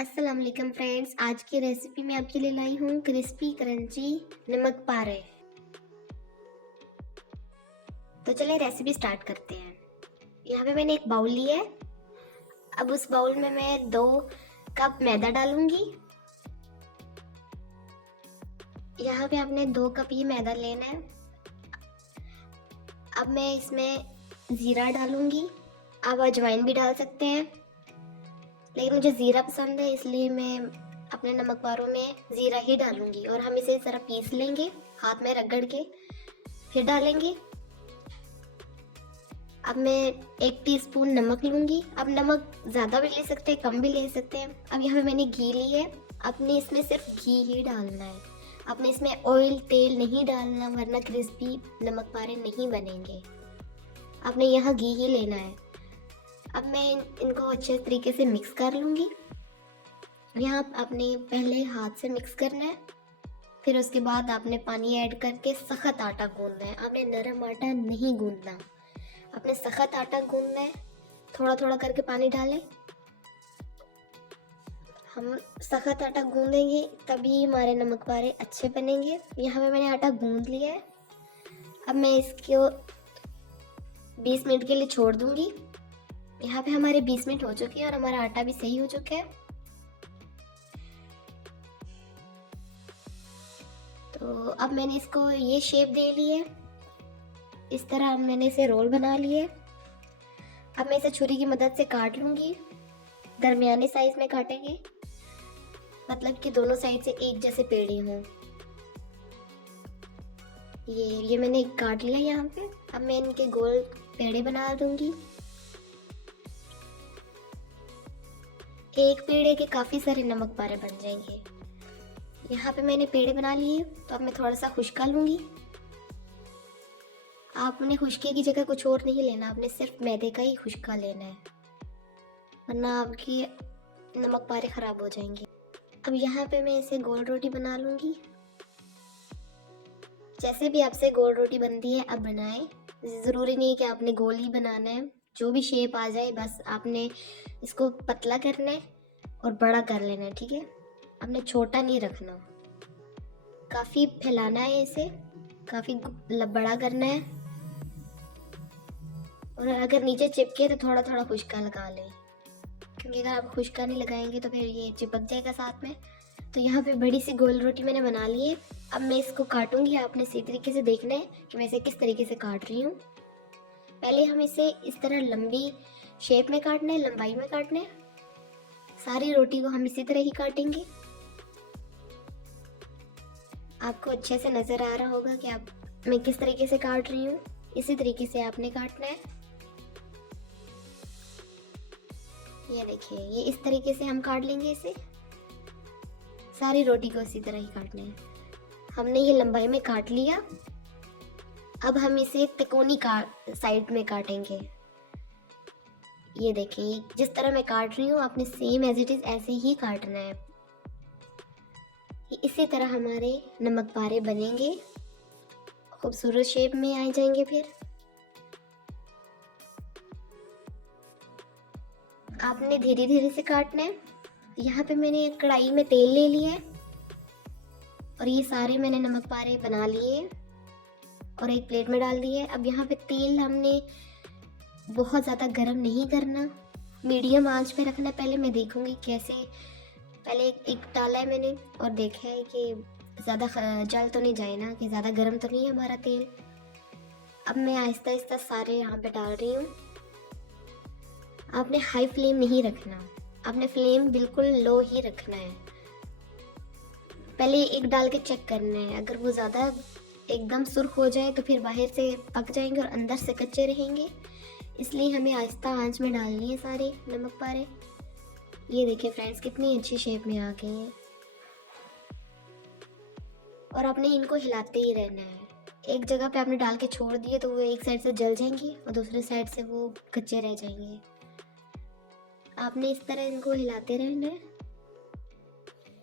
अस्सलाम वालेकुम फ्रेंड्स, आज की रेसिपी मैं आपके लिए लाई हूँ क्रिस्पी क्रंची नमक पारे। तो चलिए रेसिपी स्टार्ट करते हैं। यहाँ पे मैंने एक बाउल लिया है। अब उस बाउल में मैं 2 कप मैदा डालूंगी। यहाँ पे आपने 2 कप ये मैदा लेना है। अब मैं इसमें ज़ीरा डालूंगी। आप अजवाइन भी डाल सकते हैं, लेकिन मुझे ज़ीरा पसंद है इसलिए मैं अपने नमक पारों में ज़ीरा ही डालूंगी। और हम इसे ज़रा पीस लेंगे हाथ में रगड़ के, फिर डालेंगे। अब मैं 1 टीस्पून नमक लूँगी। अब नमक ज़्यादा भी ले सकते हैं, कम भी ले सकते हैं। अब यहाँ पे मैंने घी ली है। आपने इसमें सिर्फ घी ही डालना है। आपने इसमें ऑयल तेल नहीं डालना, वरना क्रिस्पी नमक पारे नहीं बनेंगे। आपने यहाँ घी ही लेना है। अब मैं इनको अच्छे तरीके से मिक्स कर लूँगी। यहाँ आपने पहले हाथ से मिक्स करना है, फिर उसके बाद आपने पानी ऐड करके सख्त आटा गूंदना है। आपने नरम आटा नहीं गूंदना, आपने सख्त आटा गूंदना है। थोड़ा थोड़ा करके पानी डालें। हम सख्त आटा गूंदेंगे तभी हमारे नमक पारे अच्छे बनेंगे। यहाँ पे मैंने आटा गूंद लिया है। अब मैं इसको 20 मिनट के लिए छोड़ दूंगी। यहाँ पे हमारे 20 मिनट हो चुके हैं और हमारा आटा भी सही हो चुका है। तो अब मैंने इसको ये शेप दे ली है। इस तरह मैंने इसे रोल बना लिए। अब मैं इसे छुरी की मदद से काट लूँगी। दरमियाने साइज में काटेंगे, मतलब कि दोनों साइड से एक जैसे पेड़े हों। ये मैंने काट लिया यहाँ पे। अब मैं इनके गोल पेड़े बना दूंगी। एक पेड़े के काफ़ी सारे नमक पारे बन जाएंगे। यहाँ पे मैंने पेड़े बना लिए। तो अब मैं थोड़ा सा खुश्का लूँगी। आपने खुश्के की जगह कुछ और नहीं लेना, आपने सिर्फ मैदे का ही खुश्का लेना है, वरना आपकी नमक पारे ख़राब हो जाएंगे। अब यहाँ पे मैं इसे गोल रोटी बना लूँगी। जैसे भी आपसे गोल रोटी बनती है अब बनाएं। ज़रूरी नहीं है कि आपने गोल ही बनाना है, जो भी शेप आ जाए बस आपने इसको पतला करना है और बड़ा कर लेना है, ठीक है। आपने छोटा नहीं रखना, काफ़ी फैलाना है इसे, काफ़ी बड़ा करना है। और अगर नीचे चिपके तो थोड़ा थोड़ा खुश्का लगा लें, क्योंकि अगर आप खुश्का नहीं लगाएंगे तो फिर ये चिपक जाएगा साथ में। तो यहाँ पे बड़ी सी गोल रोटी मैंने बना ली है। अब मैं इसको काटूंगी। आपने इसी तरीके से देखना है कि मैं इसे किस तरीके से काट रही हूँ। पहले हम इसे इस तरह लंबी शेप में काटना है, लंबाई में काटना है। सारी रोटी को हम इसी तरह ही काटेंगे। आपको अच्छे से नज़र आ रहा होगा कि आप मैं किस तरीके से काट रही हूँ। इसी तरीके से आपने काटना है। ये देखिए, ये इस तरीके से हम काट लेंगे इसे। सारी रोटी को इसी तरह ही काटना है। हमने ये लंबाई में काट लिया। अब हम इसे तिकोनी साइड में काटेंगे। ये देखिए, जिस तरह मैं काट रही हूँ आपने सेम एज इट इज ऐसे ही काटना है। इसी तरह हमारे नमक पारे बनेंगे, खूबसूरत शेप में आ जाएंगे। फिर आपने धीरे धीरे से काटना है। यहाँ पे मैंने एक कढ़ाई में तेल ले लिया है और ये सारे मैंने नमक पारे बना लिए और एक प्लेट में डाल दिए। अब यहाँ पे तेल हमने बहुत ज़्यादा गर्म नहीं करना, मीडियम आंच पे रखना। पहले मैं देखूंगी कैसे। पहले एक डाला है मैंने और देखा है कि ज़्यादा जल तो नहीं जाए ना, कि ज़्यादा गर्म तो नहीं है हमारा तेल। अब मैं आहिस्ता आहिस्ता सारे यहाँ पे डाल रही हूँ। आपने हाई फ्लेम नहीं रखना, आपने फ्लेम बिल्कुल लो ही रखना है। पहले एक डाल के चेक करना है। अगर वो ज़्यादा एकदम सुर्ख हो जाए तो फिर बाहर से पक जाएंगे और अंदर से कच्चे रहेंगे, इसलिए हमें आहिस्ता आंच में डालनी है सारे नमक पारे। ये देखिए फ्रेंड्स, कितनी अच्छी शेप में आ गए हैं। और आपने इनको हिलाते ही रहना है। एक जगह पे आपने डाल के छोड़ दिए तो वो एक साइड से जल जाएंगे और दूसरे साइड से वो कच्चे रह जाएंगे। आपने इस तरह इनको हिलाते रहना है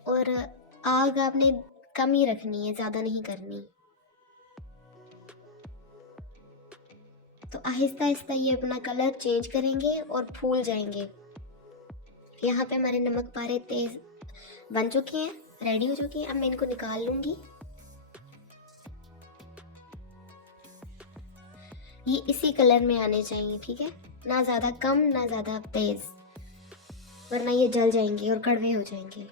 और आग आपने कम ही रखनी है, ज़्यादा नहीं करनी। तो आहिस्ता आहिस्ता ये अपना कलर चेंज करेंगे और फूल जाएंगे। यहाँ पे हमारे नमक पारे तेज बन चुके हैं, रेडी हो चुके हैं। अब मैं इनको निकाल लूंगी। ये इसी कलर में आने चाहिए, ठीक है, ना ज़्यादा कम ना ज़्यादा तेज, वरना ये जल जाएंगे और कड़वे हो जाएंगे।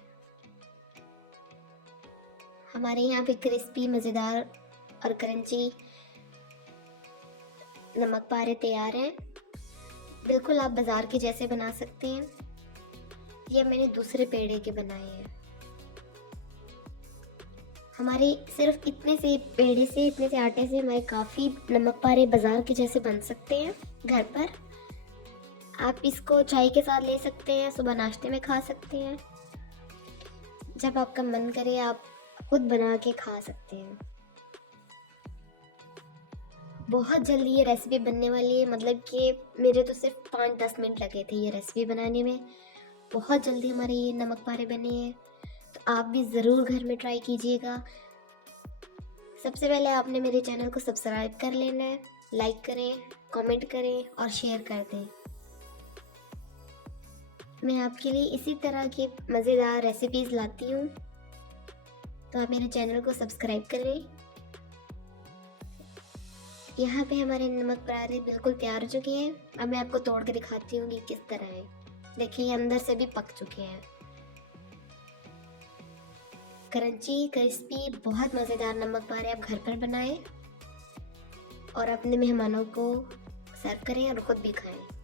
हमारे यहाँ पे क्रिस्पी मज़ेदार और क्रंची नमक पारे तैयार हैं। बिल्कुल आप बाज़ार के जैसे बना सकते हैं। ये मैंने दूसरे पेड़े के बनाए हैं। हमारे सिर्फ इतने से पेड़े से, इतने से आटे से हमारे काफ़ी नमक पारे बाज़ार के जैसे बन सकते हैं घर पर। आप इसको चाय के साथ ले सकते हैं, सुबह नाश्ते में खा सकते हैं, जब आपका मन करे आप खुद बना के खा सकते हैं। बहुत जल्दी ये रेसिपी बनने वाली है, मतलब कि मेरे तो सिर्फ 5-10 मिनट लगे थे ये रेसिपी बनाने में। बहुत जल्दी हमारे ये नमक पारे बने हैं, तो आप भी ज़रूर घर में ट्राई कीजिएगा। सबसे पहले आपने मेरे चैनल को सब्सक्राइब कर लेना है, लाइक करें, कमेंट करें और शेयर कर दें। मैं आपके लिए इसी तरह की मज़ेदार रेसिपीज़ लाती हूँ, तो आप मेरे चैनल को सब्सक्राइब करें। यहाँ पे हमारे नमक पारे बिल्कुल तैयार हो चुके हैं। अब मैं आपको तोड़ के दिखाती हूँ कि किस तरह है। देखिए अंदर से भी पक चुके हैं। क्रंची क्रिस्पी बहुत मज़ेदार नमक पारे आप घर पर बनाएं और अपने मेहमानों को सर्व करें और खुद भी खाएं।